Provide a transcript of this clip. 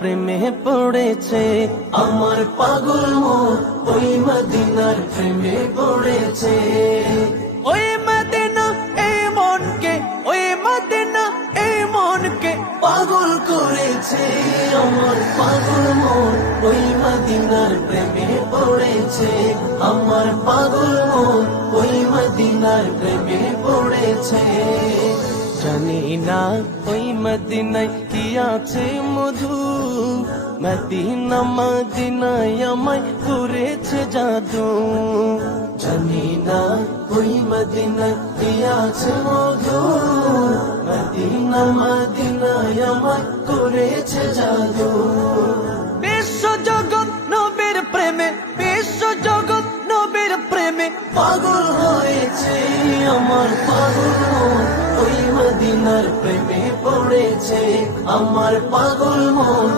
প্রেমে পড়েছে, আমার পাগল মন ওই মদিনার প্রেমে পড়েছে। ওই মদিনা এই মনকে, ওই মদিনা এই মনকে পাগল করেছে, আমার পাগল মন ওই মদিনার প্রেমে পড়েছে, আমার পাগল মন ওই মদিনার প্রেমে পড়েছে। জানি না ওই মদিনায় কি আছে মধু, মদিনা মদিনায় আমায় করেছে জাদু। জানি না ওই মদিনায় কি আছে মধু, মদিনা মদিনায় আমায় করেছে জাদু। বিশ্ব জগৎ নবীর প্রেমে, বিশ্ব জগৎ নবীর প্রেমে পাগল হয়েছে, আমার পাগল মন ওই মদিনার প্রেমে পড়েছে, আমার পাগল মন